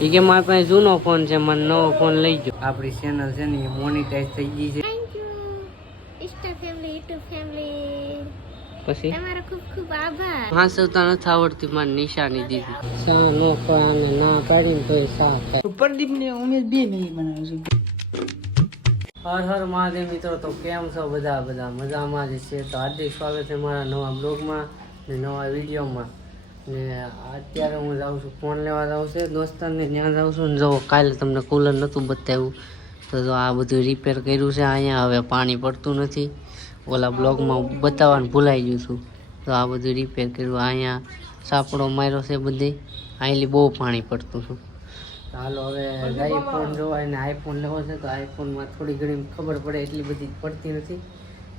એ કે મારી પાસે જૂનો ફોન છે, મને નવો ફોન લઈ ગયો. આપણી ચેનલ છે ને એ મોનિટાઈઝ થઈ ગઈ છે. Thank you Insta family, YouTube family, પછી તમારો ખૂબ ખૂબ આભાર. હાંસવતા નથી આવડતી, મારી નિશાની દીધી. સા નો અને ના પાડીને તોય સા પ્રદીપ ને ઉમેશ બે મિનિટ બનાવે છે. હર હર મહાદેવ મિત્રો. તો કેમ છો બધા મજામાં જ છે. તો હાર્દિક સ્વાગત છે મારા નવા બ્લોગમાં ને નવા વિડીયોમાં. ને અત્યારે હું જાઉં છું ફોન લેવા જાઉં છે દોસ્તારને, ત્યાં જાઉં છું ને જો કાલે તમને કુલર નહોતું બતાવ્યું તો જો આ બધું રિપેર કર્યું છે અહીંયા. હવે પાણી પડતું નથી, ઓલા બ્લોગમાં બતાવવાનું ભૂલાઈ ગયું છું. તો આ બધું રિપેર કર્યું. અહીંયા સાપડો માર્યો છે બધી, અહીંથી બહુ પાણી પડતું હતું. હાલો હવે આઈફોન જોવાય ને આઈફોન લેવો છે તો આઈફોનમાં થોડી ઘણી ખબર પડે, એટલી બધી પડતી નથી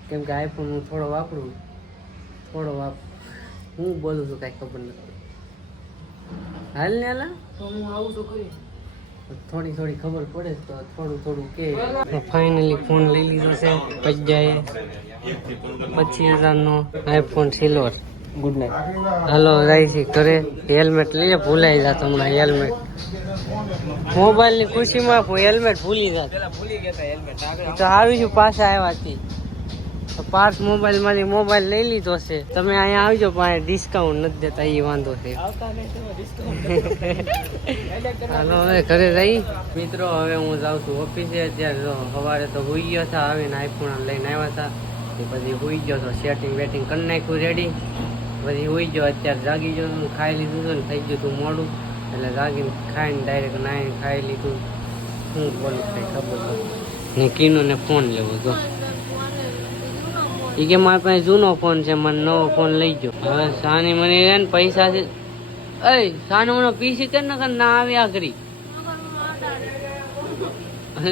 કેમ કે આઈફોન હું થોડો વાપરું હું બોલું છું કાંઈ ખબર નથી. હાલ ને હાલા તો હું આવું તો કરી થોડી ખબર પડે તો થોડું કે. ફાઇનલી ફોન લઈ લીધો છે 25,000નો આઈફોન સિલ્વર. Good night. હાલો જાય છે ઘરે. હેલ્મેટ લઈએ, ભૂલાઈ જાત હમણાં હેલ્મેટ. મોબાઈલની ખુશીમાં હેલ્મેટ ભૂલી જાત. તો આવી છું પાછા આવ્યાથી પાર્સ મોબાઈલમાંથી મોબાઈલ લઈ લીધો છે. તમે અહીંયા આવજો પણ ડિસ્કાઉન્ટ નથી દેતા, એ વાંધો છે. હાલો હવે ઘરે રહી મિત્રો. હવે હું જાઉં છું ઓફિસે. અત્યારે સવારે તો હુઈ ગયો હતા, આવીને આઈફોન લઈને આવ્યા હતા. પછી હુઈ ગયો તો સેટિંગ વેટિંગ કરી નાખ્યું રેડી. પછી હુઈ ગયો. અત્યારે જાગી ગયો, ખાઈ લીધું હતું ને થઈ ગયું હતું મોડું, એટલે જાગીને ખાઈને ડાયરેક્ટ નાઈને ખાઈ લીધું. શું બોલું કંઈ ખબર ને કીનું ને ફોન લેવો તો એ કે મારી પાસે જૂનો ફોન છે, મને નવો ફોન લઈ ગયો. હવે સાની મને ને પૈસા છે. સાનું મને પીસી કર ને ના આવ્યા કરી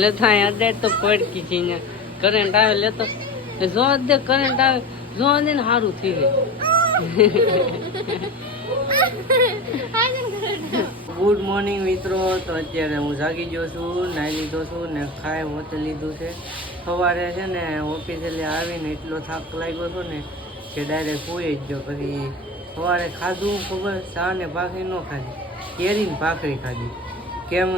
લેતા અડેટ તો પડકી છે ને કરંટ આવે લેતો જો દે, કરંટ આવે જો દે ને સારું થઈ જાય. ગુડ મોર્નિંગ મિત્રો. તો અત્યારે હું જાગી ગયો છું, નાહી લીધો છું ને ખાઈ હોતે લીધું છે. સવારે છે ને ઓફિસે આવીને એટલો થાક લાગ્યો હતો ને કે ડાયરેક્ટ સુઈ જ ગયો. પછી સવારે ખાધું ખબર, ચા ને ભાખરી ન ખાધી, કેરીને ભાખરી ખાધી. કેમ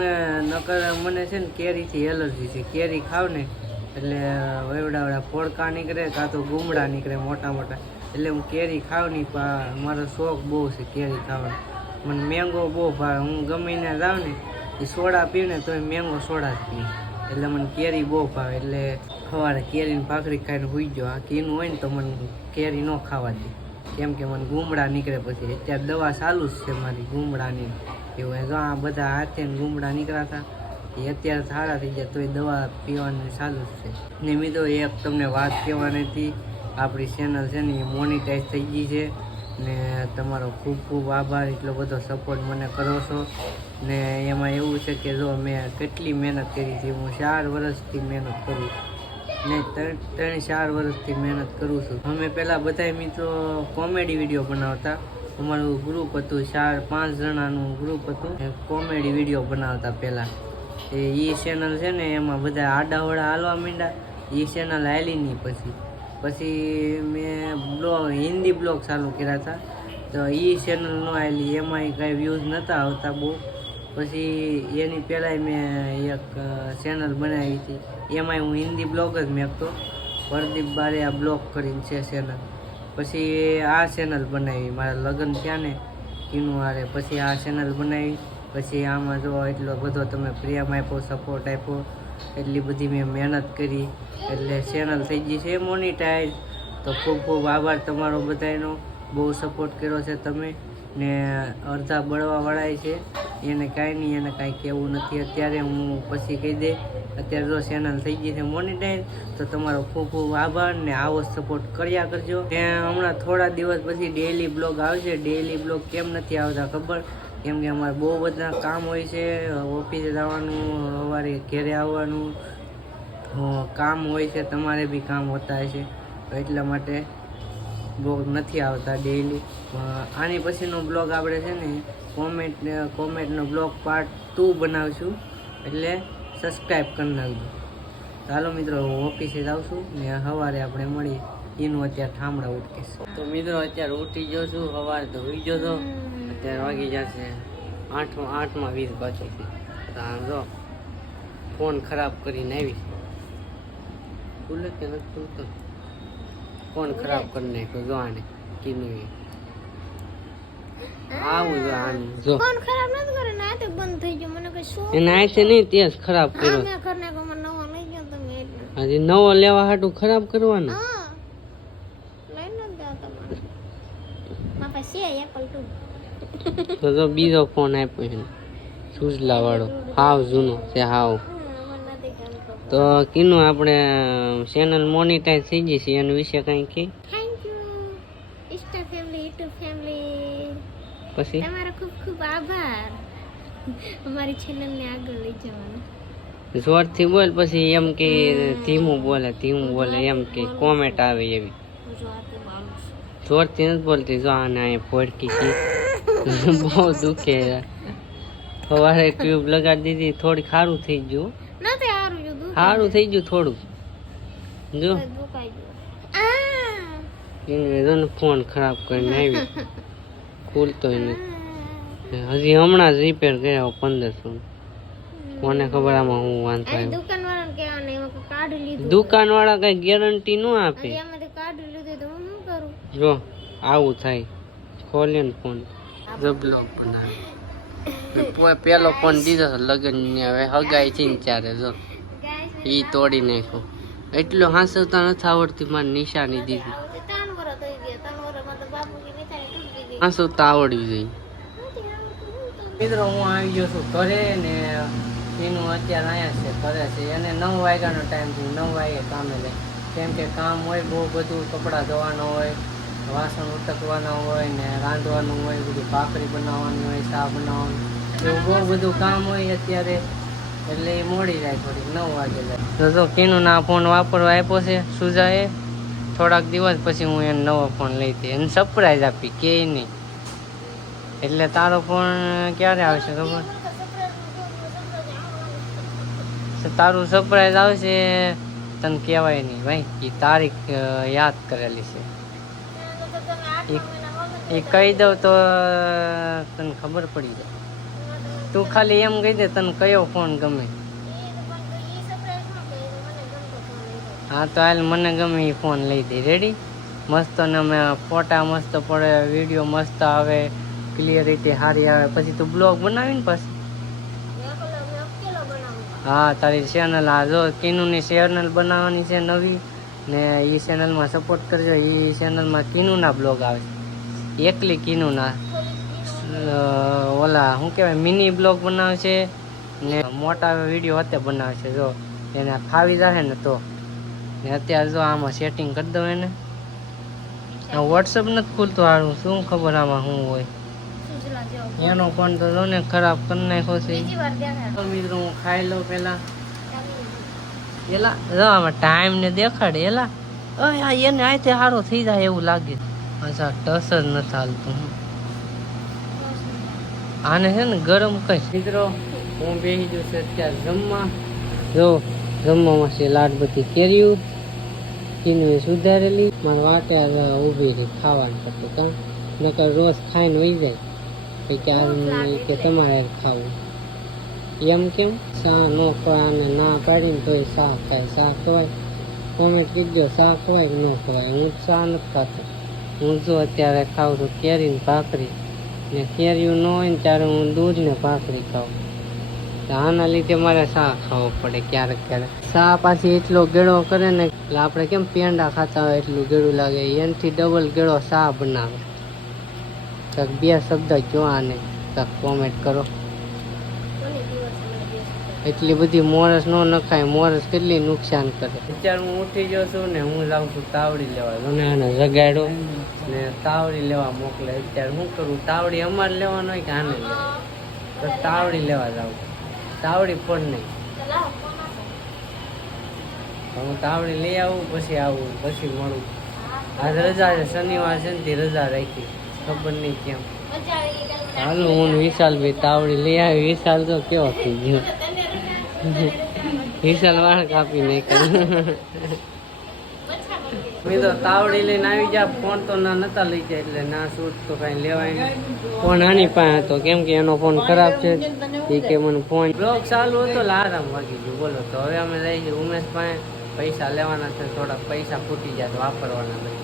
નકર મને છે ને કેરીથી એલર્જી છે. કેરી ખાવ ને એટલે વડા ફોડકા નીકળે કાં તો ગુમડા નીકળે મોટા. એટલે હું કેરી ખાવ નહીં, મારો શોખ બહુ છે કેરી ખાવાનો. મને મેંગો બહુ ભાવે. હું ગમીને જાઉં ને એ સોડા પીને તો એ મેંગો સોડા જ પીએ. એટલે મને કેરી બહુ ભાવે. એટલે સવારે કેરીને ભાખરી ખાઈને સુઈ ગયો. આ કીનું હોય ને તો મને કેરી ન ખાવા દે કેમ કે મને ગુમડા નીકળે. પછી અત્યારે દવા ચાલુ જ છે મારી ગુમડાની. એવું જો આ બધા હાથે ગુમડા નીકળ્યા હતા એ અત્યારે સારા થઈ ગયા, તો એ દવા પીવાની ચાલુ જ છે. ને મિત્રો એક તમને વાત કહેવાની હતી, આપણી ચેનલ છે ને એ મોનિટાઈઝ થઈ ગઈ છે. ને તમારો ખૂબ ખૂબ આભાર, એટલો બધો સપોર્ટ મને કરો છો. ને એમાં એવું છે કે જો મેં કેટલી મહેનત કરી હતી. હું 4 વર્ષથી મહેનત કરું ને 3-4 વર્ષથી મહેનત કરું છું. અમે પહેલાં બધા મિત્રો કોમેડી વિડીયો બનાવતા. અમારું ગ્રુપ હતું, 4-5 જણાનું ગ્રુપ હતું. કોમેડી વિડીયો બનાવતા પહેલાં. એ ચેનલ છે ને એમાં બધા આડાવડા હાલવા માંડ્યા. એ ચેનલ હાલી નહીં. પછી મેં હિન્દી બ્લોગ ચાલુ કર્યા હતા તો એ ચેનલ ન આવેલી, એમાંય કાંઈ વ્યૂઝ નહોતા આવતા બહુ. પછી એની પહેલાંય મેં એક ચેનલ બનાવી હતી, એમાંય હું હિન્દી બ્લોગ જ મેકતો. પ્રદીપ બારિયા બ્લોગ કરીને છે ચેનલ. પછી આ ચેનલ બનાવી મારા લગ્ન થયા ને એનું હારે. પછી આ ચેનલ બનાવી. પછી આમાં જો એટલો બધો તમે પ્રેમ આપ્યો, સપોર્ટ આપ્યો, એટલી બધી મેં મહેનત કરી એટલે ચેનલ થઈ ગઈ છે મોનિટાઈઝ. તો ખૂબ ખૂબ આભાર તમારો બધાનો. બહુ સપોર્ટ કર્યો છે તમે. ને અડધા બળવાવાળા છે એને કાંઈ નહીં, એને કાંઈ કહેવું નથી અત્યારે. હું પછી કહી દે અત્યારે જો ચેનલ થઈ ગઈ છે મોનિટાઈઝ. તો તમારો ખૂબ ખૂબ આભાર ને આવો સપોર્ટ કર્યા કરજો. ને હમણાં થોડા દિવસ પછી ડેઈલી બ્લોગ આવશે. ડેઈલી બ્લોગ કેમ નથી આવતા ખબર? કેમ કે અમારે બહુ બધા કામ હોય છે. ઓફિસે જવાનું, સવારે ઘરે આવવાનું કામ હોય છે. તમારે બી કામ હોતા હોય છે, તો એટલા માટે બ્લોગ નથી આવતા ડેઈલી. આની પછીનો બ્લોગ આપણે છે ને કોમેન્ટનો બ્લોગ પાર્ટ 2 બનાવશું, એટલે સબસ્ક્રાઈબ કરી નાખજો. ચાલો મિત્રો હું ઓફિસે જાઉં છું ને સવારે આપણે મળીએ. એનું અત્યારે ઠામડા ઉઠીશ. તો મિત્રો અત્યારે ઉઠી ગયો છું. સવારે તો ઉઠી ગયો હતો. અત્યારે વાગી જશે 8માં 20 બાકી છે. આમ જો ફોન ખરાબ કરીને આવી. ખુલે કે નથી ખુલતો? ફોન ખરાબ કરી નાખ્યો જો આને કીનું. આવું જો આમ જો ફોન ખરાબ નથી કરે ને આ તો બંધ થઈ ગયો મને કઈ શું એને આયતે નહીં તે જ ખરાબ હા કર્યો. મેં ઘરને કો મને નવો લઈ ગયો તમે એટલે હજી નવો લેવા હાટું ખરાબ કરવાનો. હા લઈ ન દો તમારે મારા પાસે છે એપલ 2 તો જો બીજો ફોન આપ્યો છે સુજલા વાળો હાવ જૂનો છે હાવ. મને નથી ગમતો તો કીનું આપણે ચેનલ મોનિટાઈઝ થઈ ગઈ છે એના વિશે કંઈ કે thank you Insta family YouTube family પછી તમારો ખૂબ ખૂબ આભાર અમારી ચેનલને આગળ લઈ જવાનું જોરથી બોલ પછી એમ કે ધીમું બોલે એમ કે કોમેન્ટ આવે એવી. જોરથી નથી બોલતી જો આને અહીંયા ભડકી ગઈ બહુ દુખે. સવારે ટ્યુબ લગાડી દીધી થોડી સારું થઈ ગયું. નથી હારું જો દુખ સારું થઈ ગયું થોડું જો દુખાઈ ગયું એને ફોન ખરાબ કરીને આવી ખુલતો નથી. હજી હમણાં જ રિપેર કર્યા 1500. કોને ખબર આમાં હું વાંધો આ આવ્યો. દુકાનવાળાને કહેવાનું એમાં કોઈ કાઢી લીધું દુકાનવાળા કઈ ગેરંટી ન આપે. હજી એમાંથી કાઢી લીધું તો હું શું કરું જો આવું થાય ખોલે ને ફોન જબલો બનાવે. પેલો ફોન દીધો લગન ને હવે હગાઈ છે ને ચારે જો ઈ તોડી નાખ્યો. એટલો હાંસવતા નથી આવડતી મારી નિશાની દીધી. 3 વર્ષ થઈ ગયા 3 વર્ષમાં તો બાપુની નિશાની તૂટી ગઈ હાંસવતા આવડવી જોઈએ. મિત્રો હું આવી ગયો છું ઘરે ને એનું અત્યારે અહીંયા છે ઘરે છે. એને 9 વાગ્યાનો ટાઈમ છે 9 વાગે કામે લે કેમ કે કામ હોય બહુ બધું. કપડાં ધોવાનું હોય, વાસણ ઉટકવાના હોય ને રાંધવાનું હોય, બધું ભાખરી બનાવવાની હોય, ચા બનાવવાનું એવું બહુ બધું કામ હોય અત્યારે. એટલે એ મોડી જાય થોડીક 9 વાગે જાય. તો કીનું ના ફોન વાપરવા આપ્યો છે સુજાએ. થોડાક દિવસ પછી હું એને નવો ફોન લઈ દઈ એને સરપ્રાઈઝ આપી કે નહીં. એટલે તારો ફોન ક્યારે આવશે ખબર? તારું સરપ્રાઈઝ આવશે તને કહેવાય નહીં ભાઈ. એ તારીખ યાદ કરેલી છે. એ કહી દઉં તો તને ખબર પડી જાય. તું ખાલી એમ કહી દે તને કયો ફોન ગમે. હા તો હાલ મને ગમે એ ફોન લઈ દે. રેડી? મસ્ત ને અમે ફોટા મસ્ત પડે, વિડીયો મસ્ત આવે, ક્લિયરિટી સારી આવે. પછી તું બ્લોગ બનાવીને પછી હા તારી ચેનલ આ જો કીનુની ચેનલ બનાવવાની છે નવી ને એ ચેનલમાં સપોર્ટ કરજો. એ ચેનલમાં કીનુના બ્લોગ આવે છે એકલી કીનુના. ઓલા શું કહેવાય મિની બ્લોગ બનાવે છે ને મોટા વિડીયો અત્યારે બનાવે છે. જો એને ફાવી જશે ને તો. ને અત્યારે જો આમાં સેટિંગ કરી દઉં એને. વોટ્સઅપ નથી ખુલતું હારું શું ખબર આમાં શું હોય. એનો ફોન તો જો ને ખરાબ કરી નાખ્યો છે. તો મિત્રો હું ખાઈ લઉં પેલા. એલા જો આમાં ટાઈમ ને દેખાડે. એલા એને આતે સારું થઈ જાય એવું લાગે. અચ્છા ટસ જ નથી હાલતું. આને છે ને ગરમ કઈ. મિત્રો હું બેસી ગયો છે અત્યારે જમવા. જો જમવામાં છે લાડ બધી કેરીયું કીનું સુધારેલી. મારા વાટે ઊભી રહી ખાવાનું કરતું કારણ નકર રોજ ખાઈને વહી જાય કે તમારે ખાવું એમ કેમ. શા ન ખવાય ના પાડીને તોય શાક ખાય. શાક ખવાય કોમેન્ટ કીધો શાક ખવાય કે ન ખવાય. હું શા નથી ખાતો. હું જો અત્યારે ખાઉં છું કેરી ને ભાખરી ને કેરીયું ન હોય ને ત્યારે હું દૂધ ને ભાખરી ખાઉં. આના લીધે મારે શા ખાવો પડે ક્યારેક ક્યારેક. શા પાછી એટલો ગેળો કરે ને એટલે આપણે કેમ પેંડા ખાતા હોય એટલું ગેળું લાગે. એનાથી ડબલ ગેળો શા બનાવે. તક 2 શબ્દ કયો આને તક કોમેન્ટ કરો. એટલી બધી મોરસ ન નખાય. મોરસ કેટલી નુકસાન કરે. અત્યારે હું ઉઠી ગયો છું ને હું જાઉં છું તાવડી લેવા. અને આને જગાડો ને તાવડી લેવા મોકલે. અત્યારે શું કરું? તાવડી અમારે લેવાનો હોય કે આને લેવા? તો તાવડી લેવા જાઉં. તાવડી પણ નહીં. હું તાવડી લઈ આવું પછી મળું. આજ રજા છે શનિવાર છે ને તે રજા રાખી ખબર નહીં કેમ. હાલો હું વિશાલ ભાઈ તાવડી લઈ આવી. વિશાલ તો કેવો થઈ ગયો. વિશાલ વાળ કાપી નાખ્યા. મેં તો તાવડી લઈને આવી જા, ફોન તો ના નતા લઈ જાય એટલે ના શૂટ તો કઈ લેવાય નહીં. ફોન આની પાસે હતો કેમ કે એનો ફોન ખરાબ છે. એ કે મને ફોન બ્લોગ ચાલુ હતો એટલે આરામ વાગી ગયું. બોલો તો હવે અમે લઈ જઈએ ઉમેશ પાસે, પૈસા લેવાના છે. થોડાક પૈસા ખૂટી જાય તો વાપરવાના નથી.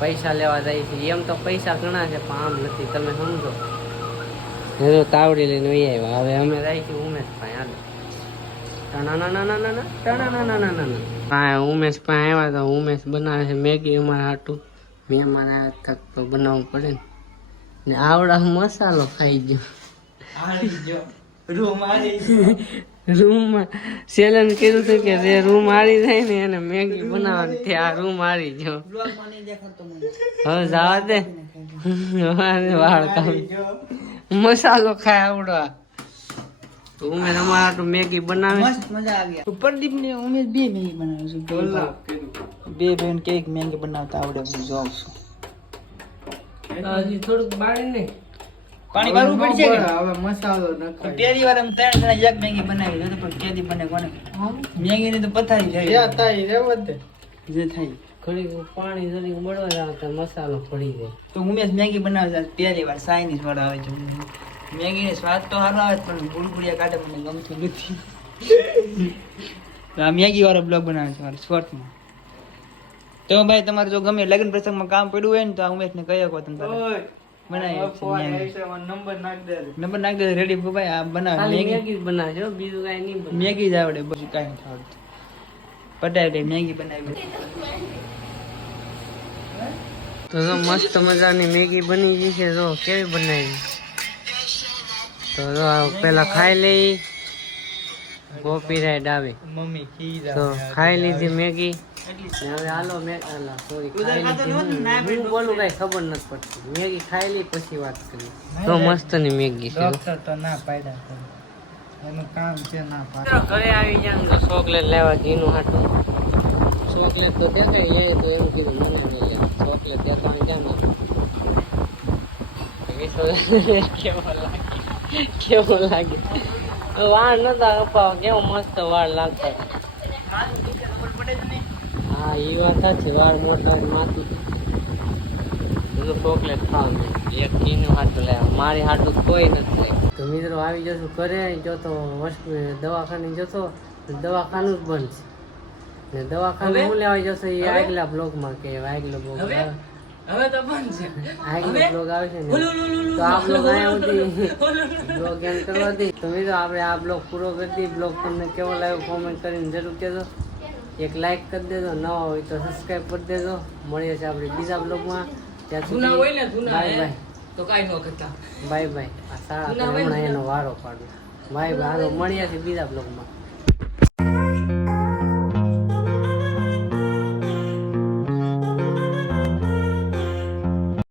પૈસા લેવા જાય છે. એમ તો પૈસા ઘણા છે પણ આમ નથી, તમે સમજો. એ તો તાવડી લઈને વહી આવ્યા. હવે અમે રહી છીએ ઉમેશ પાસે. હાલો હા ઉમેશ પાસે આવ્યા તો ઉમેશ બનાવે છે મેગી અમારા હાટું. મેં અમારા હાથ તક તો બનાવવું પડે ને આવડા મસાલો ખાઈ ગયો. રૂમમાં સેલન કીધું હતું કે જે રૂમ હારી જાય ને એને મેગી બનાવવાની, તે આ રૂમ હારી ગયો. હવે જવા દે, વાળ કામ મસાલો ખાય આવડો. ઉમેશ અમારા હાટું મેગી બનાવે. મજા આવી. પ્રદીપ ને ઉમેશ બે મેગી બનાવે છે. બે બેન કેક મેગી બનાવતા આવડે હું જોઉં છું. હજી થોડુંક બાળી નહીં પાણી વાળું પડશે કે હવે મસાલો નખાય. પહેલી વાર અમે 3 જણા એક મેગી બનાવી તો પણ કેદી બને કોને મેગી ની તો પથારી થઈ જે થાય રેવા દે. જે થાય ઘડીક પાણી જરીક બળવા જાવ તો મસાલો પડી જાય. તો ઉમેશ મેગી બનાવે છે પહેલી વાર ચાઇનીઝ વાળો આવે છે. મેગી નો સ્વાદ તો સારો આવે પણ ગુળગુળિયા કાઢે મને ગમતું નથી. તો આ મેગી વાળો બ્લોગ બનાવે છે મારા શોર્ટમાં. તો ભાઈ તમારે જો ગમે લગ્ન પ્રસંગમાં કામ પડ્યું હોય ને તો આ ઉમેશ ને કહી શકો તમે નંબર નાખ દે રેડી ભાઈ. આ બનાવે ખાલી મેગી જ બનાવજો, બીજું કાંઈ નહીં બનાવે. મેગી જ આવડે પછી કાંઈ નથી આવડતું. પટાઈ મેગી બનાવી. તો જો મસ્ત મજાની મેગી બની ગઈ છે. જો કેવી બનાવી. તો જો પેલા ખાઈ લઈ. કોપીરાઈટ આવે મમ્મી ખીર તો ખાઈ લીધી મેગી. ને હવે હાલો સોરી ખાઈ લીધી. હું બોલું કઈ ખબર નથી પડતી. મેગી ખાઈ લી પછી વાત કરી. તો મસ્ત ની મેગી છે. ડોક્ટર તો ના પાડ્યા એનું કામ છે ના પાડ્યા. ઘરે આવી જાય તો ચોકલેટ લેવા ઘીનું હાટું. ચોકલેટ તો દેખાય લે તો એમ કીધું મને નહીં લે. ચોકલેટ દેતા કેમ કેવો લાગે વાળ નતા કપાવા, કેવો મસ્ત વાળ લાગતા. હા એ વાત સાચી, વાળ મોટા માથું. ચોકલેટ ખાવાનું એક ઘીનું હાટું લાવ્યા. મારી હાટું કોઈ નથી લાગ્યું. તો મિત્રો આવી જશું ઘરે. જોતો દવાખાને જતો દવાખાનું જ બંધ છે. ને દવાખાને હું લેવા જશો એ આગલા બ્લોગમાં કે આગલો બ્લોગ હવે તો બંધ છે. આગલો બ્લોગ આવે છે ને તો આ બ્લોગ અહીંયા સુધી બ્લોગ એન્ડ કરવા દઈ. તો મિત્રો આપણે આ બ્લોગ પૂરો કરી દઈએ. બ્લોગ તમને કેવો લાગ્યો કોમેન્ટ કરીને જરૂર કહેજો. એક લાઈક કરી દેજો, નવા હોય તો સબસ્ક્રાઈબ કરી દેજો. મળીએ છીએ આપણે બીજા બ્લોગમાં. ત્યાં સુધી બાય બાય. તો કાઈ ન કરતા. Bye bye. આ સારા હમણાં એનો વારો પાડું. Bye bye. હાલો મળીએ છીએ બીજા બ્લોગમાં.